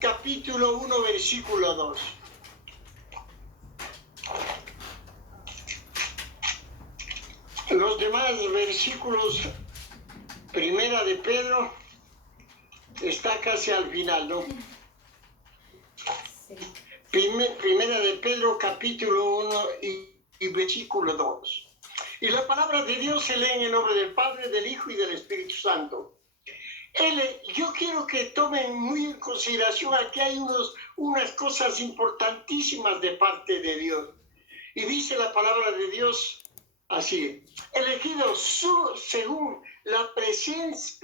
capítulo 1, versículo 2. Los demás versículos, primera de Pedro, está casi al final, ¿no? Sí. Primera de Pedro, capítulo 1 y versículo 2. Y la palabra de Dios se lee en el nombre del Padre, del Hijo y del Espíritu Santo. Yo quiero que tomen muy en consideración, aquí hay unas cosas importantísimas de parte de Dios. Y dice la palabra de Dios así: elegidos según la presencia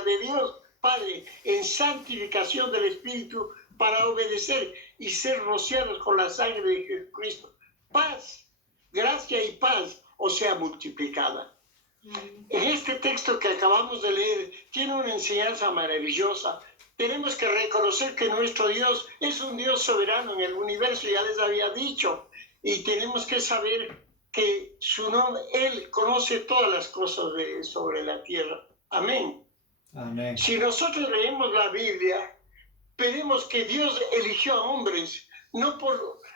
de Dios Padre en santificación del Espíritu, para obedecer y ser rociados con la sangre de Jesucristo. Paz, gracia y paz os sea multiplicada. En este texto que acabamos de leer tiene una enseñanza maravillosa. Tenemos que reconocer que nuestro Dios es un Dios soberano en el universo, ya les había dicho, y tenemos que saber que su nombre, Él conoce todas las cosas sobre la tierra. Amén. Amén. Si nosotros leemos la Biblia, veremos que Dios eligió a hombres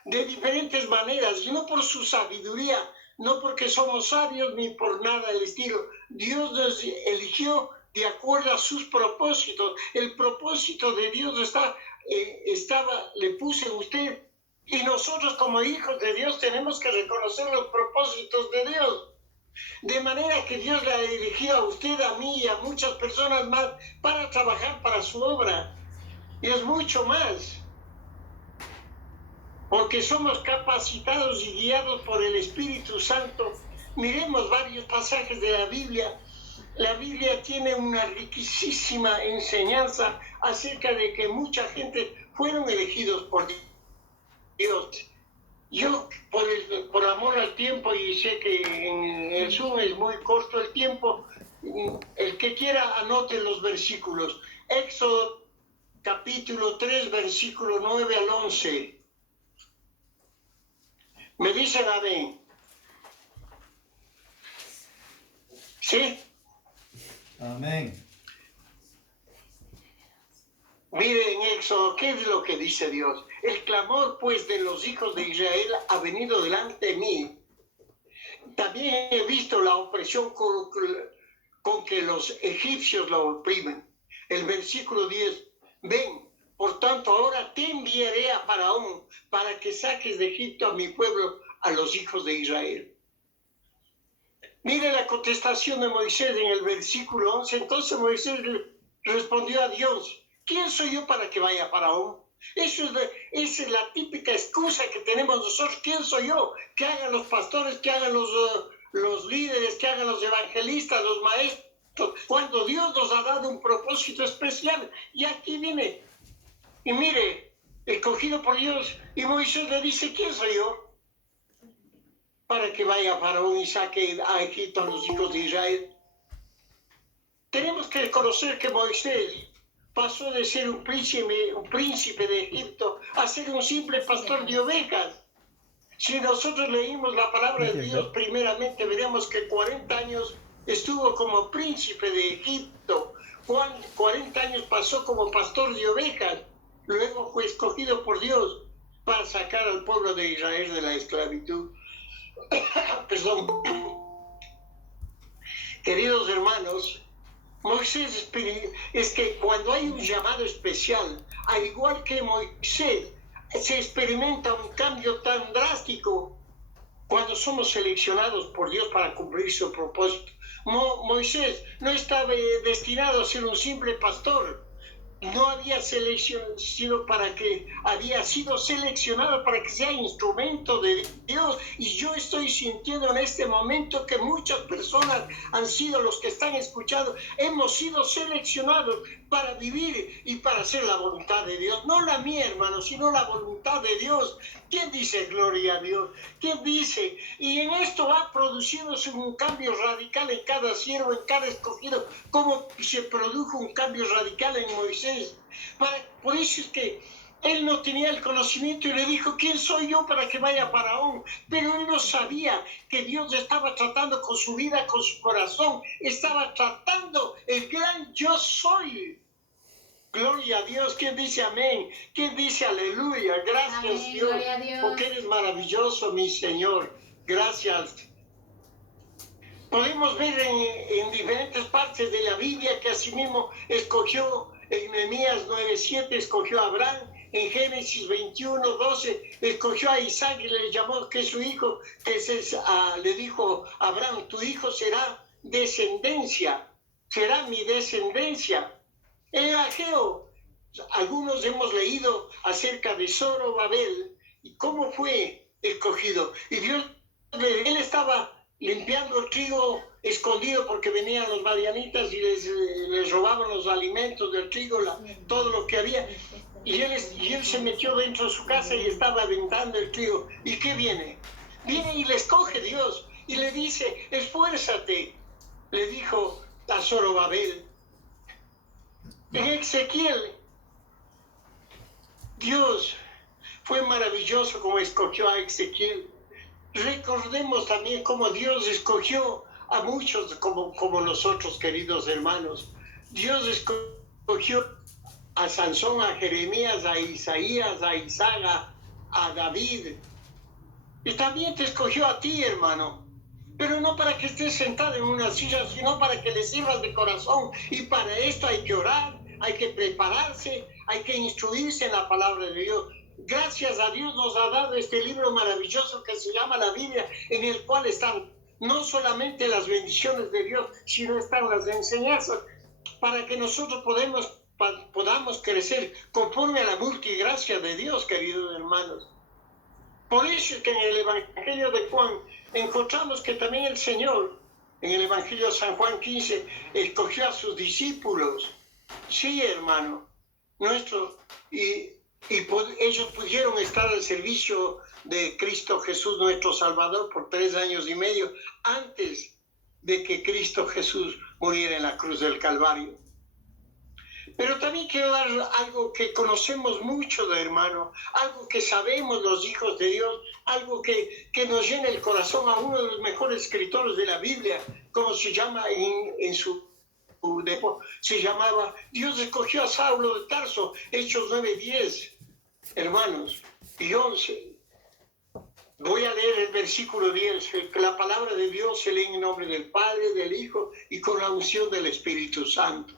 de diferentes maneras, y no por su sabiduría, no porque somos sabios ni por nada del estilo. Dios nos eligió de acuerdo a sus propósitos. El propósito de Dios le puse en usted, y nosotros como hijos de Dios tenemos que reconocer los propósitos de Dios. De manera que Dios la eligió a usted, a mí y a muchas personas más para trabajar para su obra. Y es mucho más, porque somos capacitados y guiados por el Espíritu Santo. Miremos varios pasajes de la Biblia. La Biblia tiene una riquísima enseñanza acerca de que mucha gente fueron elegidos por Dios. Yo, por amor al tiempo, y sé que en el Zoom es muy corto el tiempo, el que quiera anote los versículos. Éxodo capítulo 3, versículo 9 al 11. ¿Me dicen amén? ¿Sí? Amén. Mire en Éxodo, ¿qué es lo que dice Dios? El clamor, pues, de los hijos de Israel ha venido delante de mí. También he visto la opresión con que los egipcios lo oprimen. El versículo 10. Ven, por tanto, ahora te enviaré a Faraón para que saques de Egipto a mi pueblo, a los hijos de Israel. Mire la contestación de Moisés en el versículo 11. Entonces Moisés respondió a Dios: ¿quién soy yo para que vaya a Faraón? Esa es la típica excusa que tenemos nosotros. ¿Quién soy yo? Que hagan los pastores, que hagan los líderes, que hagan los evangelistas, los maestros, cuando Dios nos ha dado un propósito especial. Y aquí viene, y mire, escogido por Dios, y Moisés le dice: ¿quién soy yo para que vaya a Faraón y saque a Egipto a los hijos de Israel? Tenemos que reconocer que Moisés pasó de ser un príncipe de Egipto a ser un simple pastor de ovejas. Si nosotros leímos la palabra de Dios, primeramente veremos que 40 años estuvo como príncipe de Egipto. 40 años pasó como pastor de ovejas. Luego fue escogido por Dios para sacar al pueblo de Israel de la esclavitud. Perdón. Queridos hermanos, Moisés, es que cuando hay un llamado especial, al igual que Moisés, se experimenta un cambio tan drástico cuando somos seleccionados por Dios para cumplir su propósito. Moisés no estaba destinado a ser un simple pastor. No había había sido seleccionado para que sea instrumento de Dios. Y yo estoy sintiendo en este momento que muchas personas han sido, los que están escuchando, hemos sido seleccionados para vivir y para hacer la voluntad de Dios. No la mía, hermano, sino la voluntad de Dios. ¿Quién dice gloria a Dios? ¿Quién dice? Y en esto va produciéndose un cambio radical en cada siervo, en cada escogido, como se produjo un cambio radical en Moisés. Por eso es que él no tenía el conocimiento y le dijo: ¿quién soy yo para que vaya a Faraón? Pero él no sabía que Dios estaba tratando con su vida, con su corazón. Estaba tratando el gran yo soy. Gloria a Dios. ¿Quién dice amén? ¿Quién dice aleluya? Gracias, Amén, Dios, gloria a Dios. porque eres maravilloso, mi Señor. Gracias. Podemos ver en diferentes partes de la Biblia que asimismo escogió en Nehemías 9:7, escogió a Abraham, en Génesis 21:12, escogió a Isaac y le llamó que su hijo, le dijo a Abraham, tu hijo será descendencia, será mi descendencia. El Ageo, algunos hemos leído acerca de Zorobabel y cómo fue escogido. Y Dios, él estaba limpiando el trigo escondido porque venían los madianitas y les robaban los alimentos del trigo, todo lo que había. Y él se metió dentro de su casa y estaba aventando el trigo. ¿Y qué viene? Viene y le escoge Dios y le dice, esfuérzate, le dijo a Zorobabel. En Ezequiel, Dios fue maravilloso como escogió a Ezequiel. Recordemos también cómo Dios escogió a muchos como nosotros, queridos hermanos. Dios escogió a Sansón, a Jeremías, a Isaías, a Isaac, a David. Y también te escogió a ti, hermano. Pero no para que estés sentado en una silla, sino para que le sirvas de corazón. Y para esto hay que orar, hay que prepararse, hay que instruirse en la palabra de Dios. Gracias a Dios nos ha dado este libro maravilloso que se llama la Biblia, en el cual están no solamente las bendiciones de Dios, sino están las enseñanzas para que nosotros podamos crecer conforme a la multigracia de Dios, queridos hermanos. Por eso es que en el Evangelio de Juan encontramos que también el Señor, en el Evangelio de San Juan 15, escogió a sus discípulos. Sí, hermano, ellos pudieron estar al servicio de Cristo Jesús, nuestro Salvador, por 3 años y medio, antes de que Cristo Jesús muriera en la cruz del Calvario. Pero también quiero dar algo que conocemos mucho de hermano, algo que sabemos los hijos de Dios, algo que nos llena el corazón a uno de los mejores escritores de la Biblia, como se llama se llamaba, Dios escogió a Saulo de Tarso, Hechos 9:10, hermanos, y 11. Voy a leer el versículo 10, que la palabra de Dios se lee en nombre del Padre, del Hijo y con la unción del Espíritu Santo.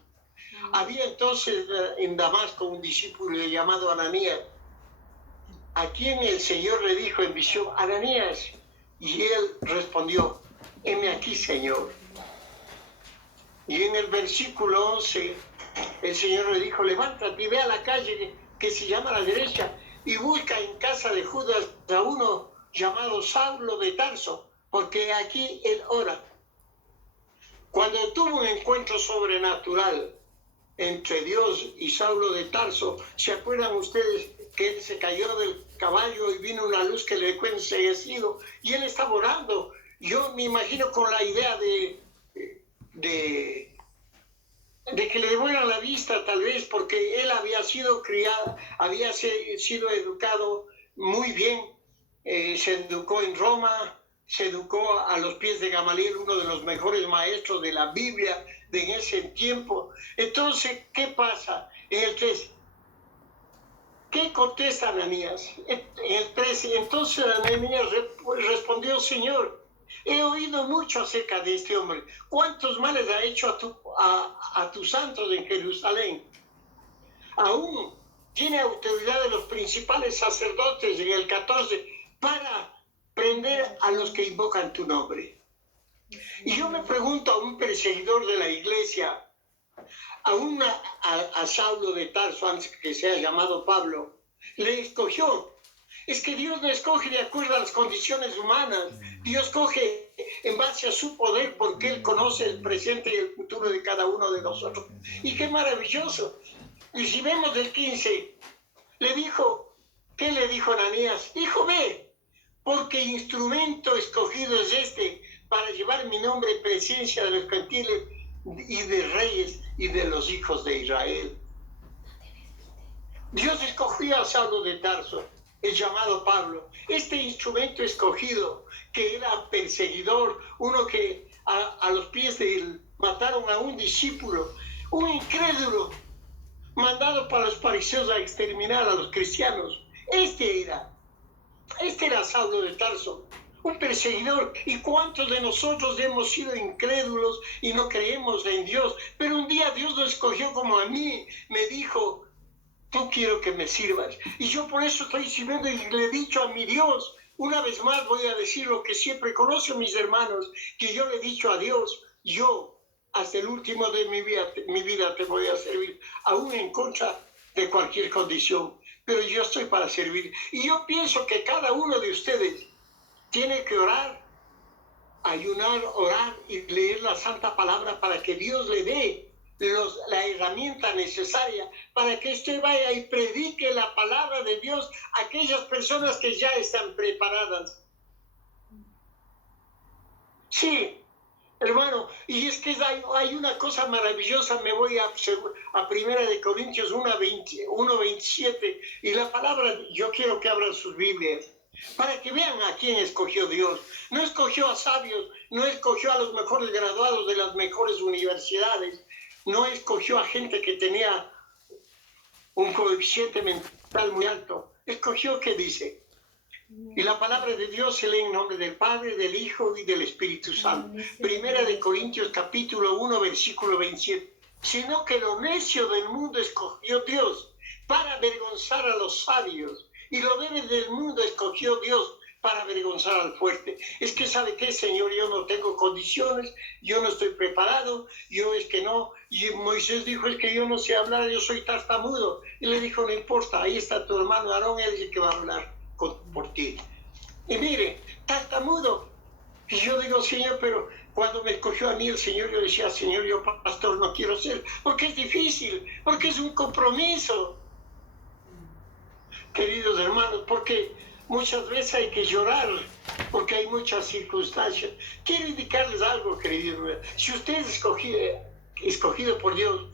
Había entonces en Damasco un discípulo llamado Ananías, a quien el Señor le dijo en visión, Ananías, y él respondió, heme aquí, Señor. Y en el versículo 11, el Señor le dijo, levántate y ve a la calle que se llama a la derecha y busca en casa de Judas a uno llamado Saulo de Tarso, porque aquí él ora. Cuando tuvo un encuentro sobrenatural entre Dios y Saulo de Tarso, ¿se acuerdan ustedes que él se cayó del caballo y vino una luz que le fue enseguecido y él estaba orando? Yo me imagino con la idea de que le devuelvan la vista, tal vez, porque él había sido criado, había sido educado muy bien, se educó en Roma, se educó a los pies de Gamaliel, uno de los mejores maestros de la Biblia de en ese tiempo. Entonces, ¿qué pasa? En el 3, ¿qué contesta Ananías? En el 13, entonces Ananías respondió, Señor, he oído mucho acerca de este hombre. ¿Cuántos males ha hecho a tus santos en Jerusalén? Aún tiene autoridad de los principales sacerdotes en el 14 para prender a los que invocan tu nombre. Y yo me pregunto a un perseguidor de la iglesia, a Saulo de Tarso, antes que sea llamado Pablo, le escogió. Es que Dios no escoge de acuerdo a las condiciones humanas. Dios escoge en base a su poder porque Él conoce el presente y el futuro de cada uno de nosotros. Y qué maravilloso. Y si vemos el 15, le dijo, ¿qué le dijo Ananías? Dijo, ve, porque instrumento escogido es este para llevar mi nombre en presencia de los gentiles y de reyes y de los hijos de Israel. Dios escogió a Saulo de Tarso, el llamado Pablo, este instrumento escogido que era perseguidor, uno que a los pies de él mataron a un discípulo, un incrédulo, mandado para los fariseos a exterminar a los cristianos. Este era Saulo de Tarso, un perseguidor. ¿Y cuántos de nosotros hemos sido incrédulos y no creemos en Dios? Pero un día Dios lo escogió como a mí, me dijo, tú quiero que me sirvas. Y yo por eso estoy sirviendo y le he dicho a mi Dios, una vez más voy a decir lo que siempre conocen mis hermanos, que yo le he dicho a Dios, yo hasta el último de mi vida te voy a servir, aún en contra de cualquier condición, pero yo estoy para servir. Y yo pienso que cada uno de ustedes tiene que orar, ayunar, orar y leer la Santa Palabra para que Dios le dé la herramienta necesaria para que usted vaya y predique la palabra de Dios a aquellas personas que ya están preparadas. Sí, hermano, y es que hay una cosa maravillosa. Me voy a 1 Corintios 1:27, y la palabra, yo quiero que abran sus Biblias para que vean a quién escogió Dios. No escogió a sabios, no escogió a los mejores graduados de las mejores universidades, no escogió a gente que tenía un coeficiente mental muy alto. Escogió, ¿qué dice? Y la palabra de Dios se lee en nombre del Padre, del Hijo y del Espíritu Santo. 1 Corintios capítulo 1, versículo 27. Sino que lo necio del mundo escogió Dios para avergonzar a los sabios, y lo débil del mundo escogió Dios para avergonzar al fuerte. Es que, ¿sabe qué, Señor? Yo no tengo condiciones, yo no estoy preparado, yo es que no. Y Moisés dijo, es que yo no sé hablar, yo soy tartamudo. Y le dijo, no importa, ahí está tu hermano Aarón, él es el que va a hablar por ti. Y mire, tartamudo. Y yo digo, Señor, pero cuando me escogió a mí el Señor, yo decía, Señor, yo pastor no quiero ser, porque es difícil, porque es un compromiso. Queridos hermanos, porque muchas veces hay que llorar, porque hay muchas circunstancias. Quiero indicarles algo, queridos. Si usted es escogido por Dios,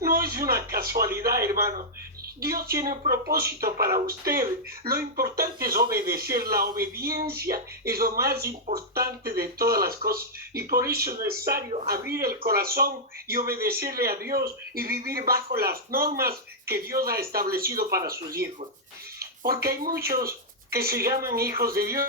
no es una casualidad, hermano. Dios tiene un propósito para usted. Lo importante es obedecer. La obediencia es lo más importante de todas las cosas. Y por eso es necesario abrir el corazón y obedecerle a Dios y vivir bajo las normas que Dios ha establecido para sus hijos. Porque hay muchos que se llaman hijos de Dios,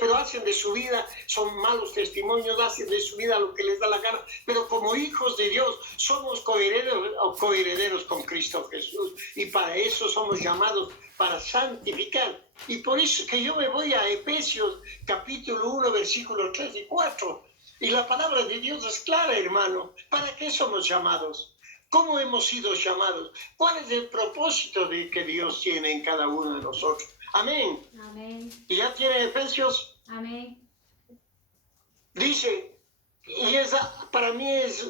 pero hacen de su vida, son malos testimonios, hacen de su vida lo que les da la gana, pero como hijos de Dios somos coherederos con Cristo Jesús, y para eso somos llamados, para santificar. Y por eso que yo me voy a Efesios capítulo 1, versículos 3 y 4, y la palabra de Dios es clara, hermano. ¿Para qué somos llamados? ¿Cómo hemos sido llamados? ¿Cuál es el propósito que Dios tiene en cada uno de nosotros? Amén. Amén. ¿Y ya tiene Efesios? Amén. Dice, y para mí es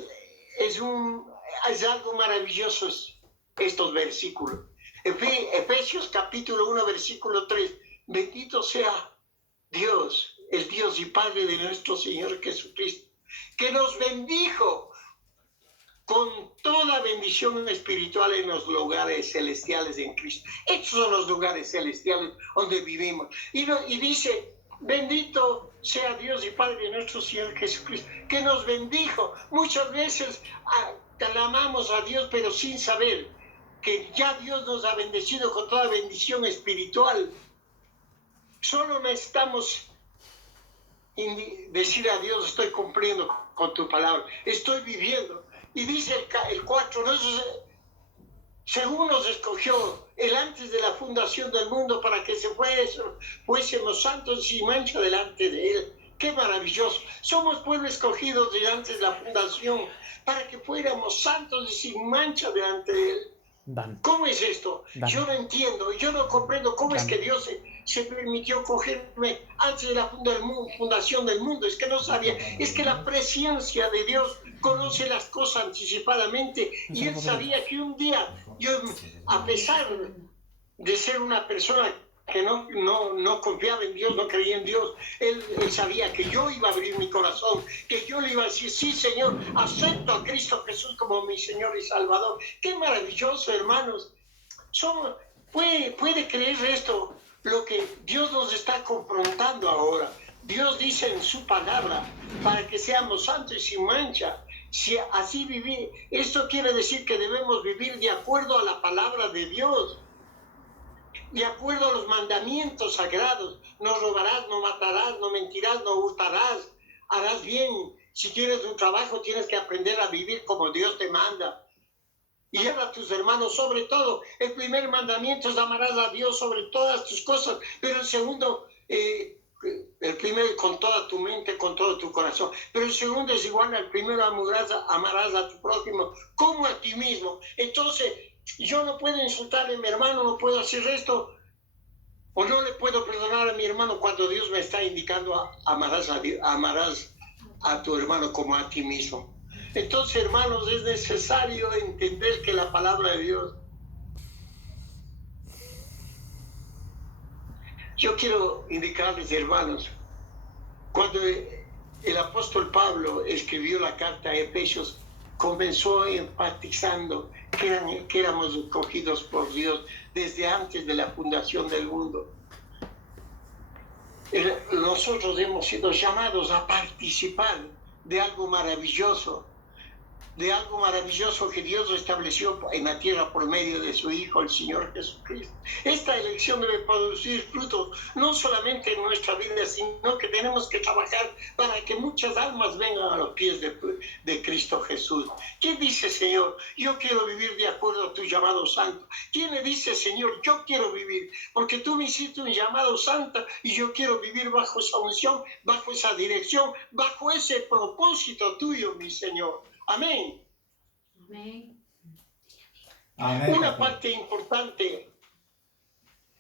algo maravilloso estos versículos. Efesios capítulo 1, versículo 3. Bendito sea Dios, el Dios y Padre de nuestro Señor Jesucristo, que nos bendijo con toda bendición espiritual en los lugares celestiales en Cristo. Estos son los lugares celestiales donde vivimos. Y dice, bendito sea Dios y Padre de nuestro Señor Jesucristo, que nos bendijo. Muchas veces clamamos a Dios, pero sin saber que ya Dios nos ha bendecido con toda bendición espiritual. Solo necesitamos decir a Dios, estoy cumpliendo con tu palabra, estoy viviendo. Y dice el 4, ¿no? Según nos escogió Él antes de la fundación del mundo para que fuésemos santos y sin mancha delante de Él. ¡Qué maravilloso! Somos pueblo escogido desde antes de la fundación para que fuéramos santos y sin mancha delante de Él. ¿Cómo es esto? Yo no entiendo, yo no comprendo cómo es que Dios se permitió cogerme antes de la fundación del mundo. Es que no sabía, es que la presencia de Dios conoce las cosas anticipadamente, y Él sabía que un día yo, a pesar de ser una persona que no confiaba en Dios, no creía en Dios, él sabía que yo iba a abrir mi corazón, que yo le iba a decir, sí, Señor, acepto a Cristo Jesús como mi Señor y Salvador. ¡Qué maravilloso, hermanos! ¿Puede creer esto? Lo que Dios nos está confrontando ahora. Dios dice en su palabra, para que seamos santos y sin mancha. Si así vivir, esto quiere decir que debemos vivir de acuerdo a la palabra de Dios, de acuerdo a los mandamientos sagrados. No robarás, no matarás, no mentirás, no hurtarás, harás bien. Si tienes un trabajo, tienes que aprender a vivir como Dios te manda. Y ama a tus hermanos sobre todo. El primer mandamiento es amarás a Dios sobre todas tus cosas, pero el segundo, el primero con toda tu mente, con todo tu corazón, pero el segundo es igual al primero, amarás a tu prójimo como a ti mismo. Entonces, yo no puedo insultarle a mi hermano, no puedo hacer esto, o no le puedo perdonar a mi hermano cuando Dios me está indicando amarás a tu hermano como a ti mismo. Entonces, hermanos, es necesario entender que la palabra de Dios. Yo quiero indicarles, hermanos, cuando el apóstol Pablo escribió la carta a Efesios, comenzó enfatizando que éramos escogidos por Dios desde antes de la fundación del mundo. Nosotros hemos sido llamados a participar de algo maravilloso que Dios estableció en la tierra por medio de su Hijo, el Señor Jesucristo. Esta elección debe producir frutos, no solamente en nuestra vida, sino que tenemos que trabajar para que muchas almas vengan a los pies de Cristo Jesús. ¿Quién dice, Señor, yo quiero vivir de acuerdo a tu llamado santo? ¿Quién le dice, Señor, yo quiero vivir? Porque tú me hiciste un llamado santo y yo quiero vivir bajo esa unción, bajo esa dirección, bajo ese propósito tuyo, mi Señor. Amén. Amén. Amén. Una parte importante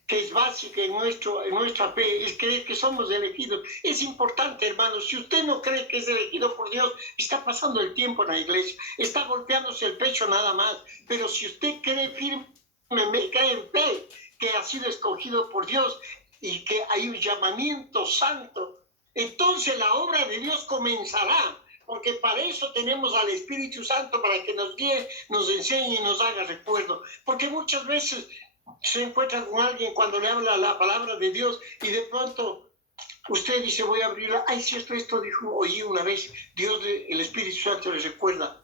que es básica en nuestra fe es creer que somos elegidos. Es importante, hermanos. Si usted no cree que es elegido por Dios, está pasando el tiempo en la iglesia, está golpeándose el pecho nada más. Pero si usted cree firmemente, cree en fe que ha sido escogido por Dios y que hay un llamamiento santo, entonces la obra de Dios comenzará. Porque para eso tenemos al Espíritu Santo, para que nos guíe, nos enseñe y nos haga recuerdo. Porque muchas veces se encuentra con alguien cuando le habla la palabra de Dios y de pronto usted dice, voy a abrirla. Ay, cierto, esto dijo, oí una vez. Dios, el Espíritu Santo les recuerda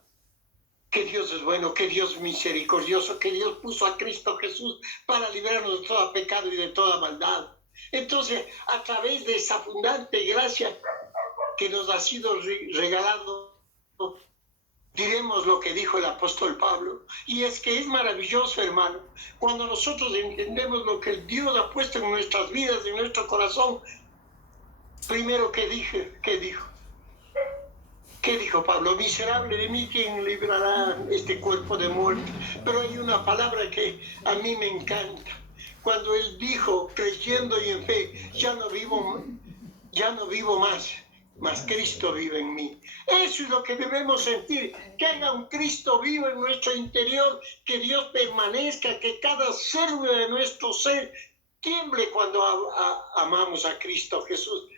que Dios es bueno, que Dios es misericordioso, que Dios puso a Cristo Jesús para librarnos de todo pecado y de toda maldad. Entonces, a través de esa abundante gracia que nos ha sido regalado, diremos lo que dijo el apóstol Pablo, y es que es maravilloso, hermano, cuando nosotros entendemos lo que Dios ha puesto en nuestras vidas, en nuestro corazón. Primero, ¿qué dijo? ¿Qué dijo Pablo? Miserable de mí, ¿quién librará este cuerpo de muerte? Pero hay una palabra que a mí me encanta. Cuando él dijo, creyendo y en fe, ya no vivo más Cristo vive en mí. Eso es lo que debemos sentir, que haya un Cristo vivo en nuestro interior, que Dios permanezca, que cada célula de nuestro ser tiemble cuando amamos a Cristo Jesús.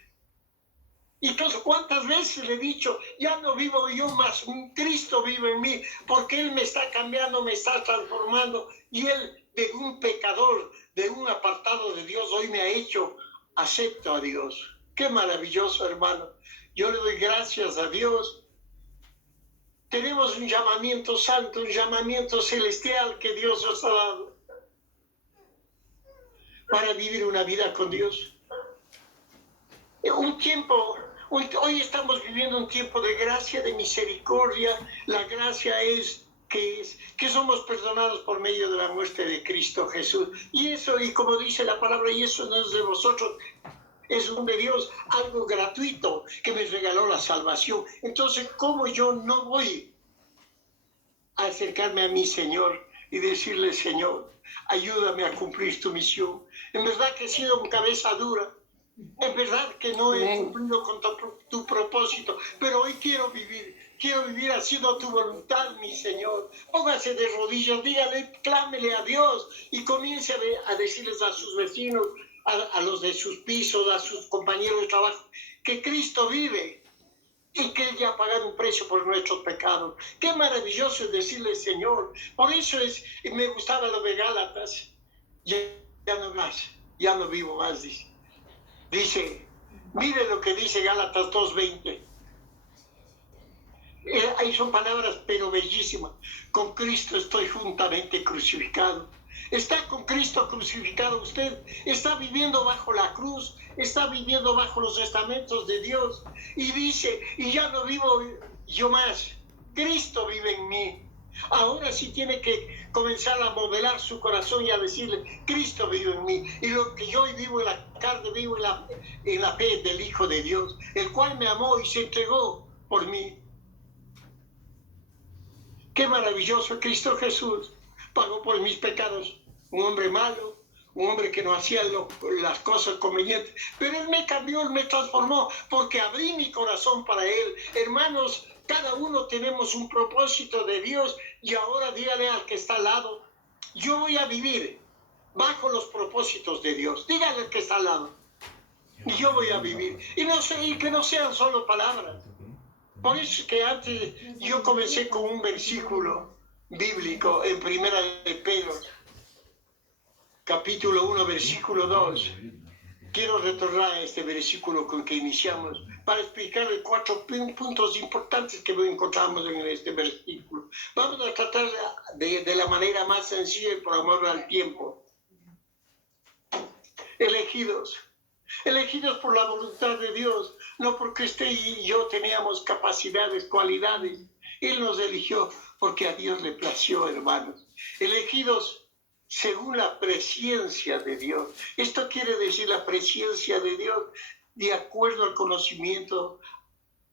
Y entonces, ¿cuántas veces le he dicho, ya no vivo yo más, Cristo vive en mí, porque Él me está cambiando, me está transformando, y Él, de un pecador, de un apartado de Dios, hoy me ha hecho acepto a Dios. Qué maravilloso, hermano. Yo le doy gracias a Dios. Tenemos un llamamiento santo, un llamamiento celestial que Dios nos ha dado para vivir una vida con Dios. Hoy estamos viviendo un tiempo de gracia, de misericordia. La gracia es que somos perdonados por medio de la muerte de Cristo Jesús. Y eso, y como dice la palabra, y eso no es de vosotros, es un de Dios, algo gratuito que me regaló la salvación. Entonces, ¿cómo yo no voy a acercarme a mi Señor y decirle, Señor, ayúdame a cumplir tu misión? En verdad que he sido un cabeza dura, en verdad que no he cumplido con tu propósito, pero hoy quiero vivir haciendo tu voluntad, mi Señor. Póngase de rodillas, dígale, clámele a Dios y comience a decirles a sus vecinos, a los de sus pisos, a sus compañeros de trabajo, que Cristo vive y que Él ya ha pagado un precio por nuestros pecados. Qué maravilloso es decirle, Señor. Por eso me gustaba lo de Gálatas. Ya no vivo más, dice. Dice, mire lo que dice Gálatas 2:20. Ahí son palabras pero bellísimas. Con Cristo estoy juntamente crucificado. ¿Está con Cristo crucificado usted? ¿Está viviendo bajo la cruz? ¿Está viviendo bajo los estamentos de Dios? Y dice, y ya no vivo yo más, Cristo vive en mí. Ahora sí tiene que comenzar a modelar su corazón y a decirle, Cristo vive en mí. Y lo que yo hoy vivo en la carne, vivo en la fe del Hijo de Dios, el cual me amó y se entregó por mí. Qué maravilloso Cristo Jesús. Pagó por mis pecados. Un hombre malo, un hombre que no hacía las cosas convenientes. Pero Él me cambió, Él me transformó, porque abrí mi corazón para Él. Hermanos, cada uno tenemos un propósito de Dios. Y ahora dígale al que está al lado, yo voy a vivir bajo los propósitos de Dios. Dígale al que está al lado, y yo voy a vivir. Y que no sean solo palabras. Por eso es que antes yo comencé con un versículo bíblico en Primera de Pedro, capítulo 1, versículo 2. Quiero retornar a este versículo con que iniciamos para explicarle 4 puntos importantes que encontramos en este versículo. Vamos a tratar de la manera más sencilla y por amor al tiempo. Elegidos por la voluntad de Dios, no porque usted y yo teníamos capacidades, cualidades. Él nos eligió porque a Dios le plació, hermanos. Elegidos según la presciencia de Dios. Esto quiere decir la presciencia de Dios de acuerdo al conocimiento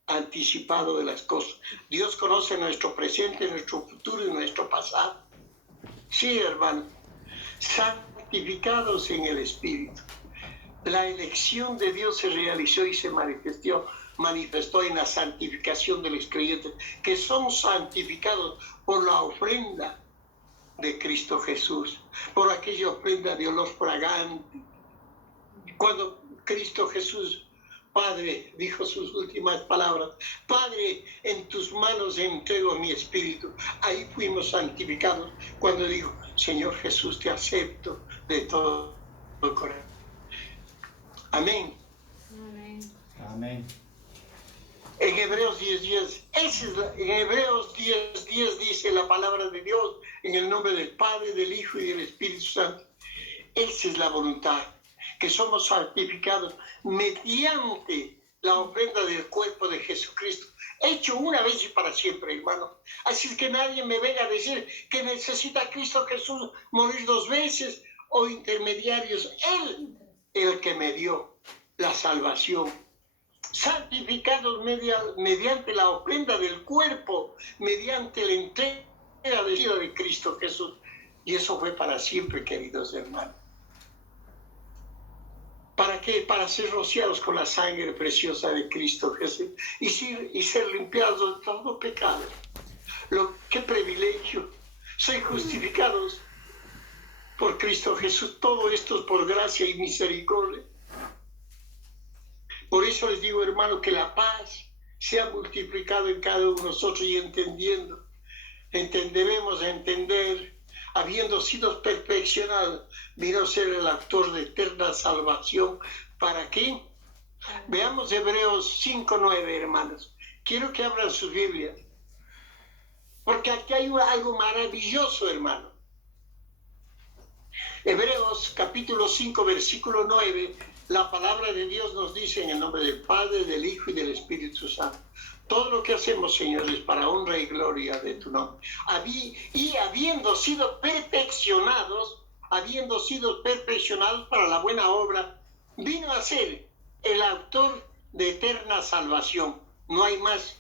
anticipado de las cosas. Dios conoce nuestro presente, nuestro futuro y nuestro pasado. Sí, hermano. Santificados en el Espíritu. La elección de Dios se realizó y se manifestó en la santificación de los creyentes, que son santificados por la ofrenda de Cristo Jesús, por aquella ofrenda de olor fragante. Cuando Cristo Jesús, Padre, dijo sus últimas palabras, Padre, en tus manos entrego mi espíritu. Ahí fuimos santificados cuando dijo, Señor Jesús, te acepto de todo el corazón. Amén. Amén. Amén. En Hebreos 10:10, en Hebreos 10:10 dice la palabra de Dios, en el nombre del Padre, del Hijo y del Espíritu Santo. Esa es la voluntad, que somos santificados mediante la ofrenda del cuerpo de Jesucristo, hecho una vez y para siempre, hermano. Así es que nadie me venga a decir que necesita a Cristo Jesús morir 2 veces o intermediarios. Él, el que me dio la salvación. Santificados mediante la ofrenda del cuerpo, mediante la entrega de vida de Cristo Jesús. Y eso fue para siempre, queridos hermanos. ¿Para qué? Para ser rociados con la sangre preciosa de Cristo Jesús y ser limpiados de todo pecado. ¡Qué privilegio! Ser justificados por Cristo Jesús. Todo esto es por gracia y misericordia. Por eso les digo, hermano, que la paz sea multiplicada en cada uno de nosotros y debemos entender, habiendo sido perfeccionados, vino a ser el autor de eterna salvación. ¿Para qué? Veamos Hebreos 5:9, hermanos. Quiero que abran sus Biblias, porque aquí hay algo maravilloso, hermano. Hebreos capítulo 5, versículo 9, la palabra de Dios nos dice en el nombre del Padre, del Hijo y del Espíritu Santo. Todo lo que hacemos, Señor, es para honra y gloria de tu nombre. Y habiendo sido perfeccionados para la buena obra, vino a ser el autor de eterna salvación. No hay más.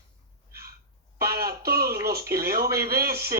Para todos los que le obedecen.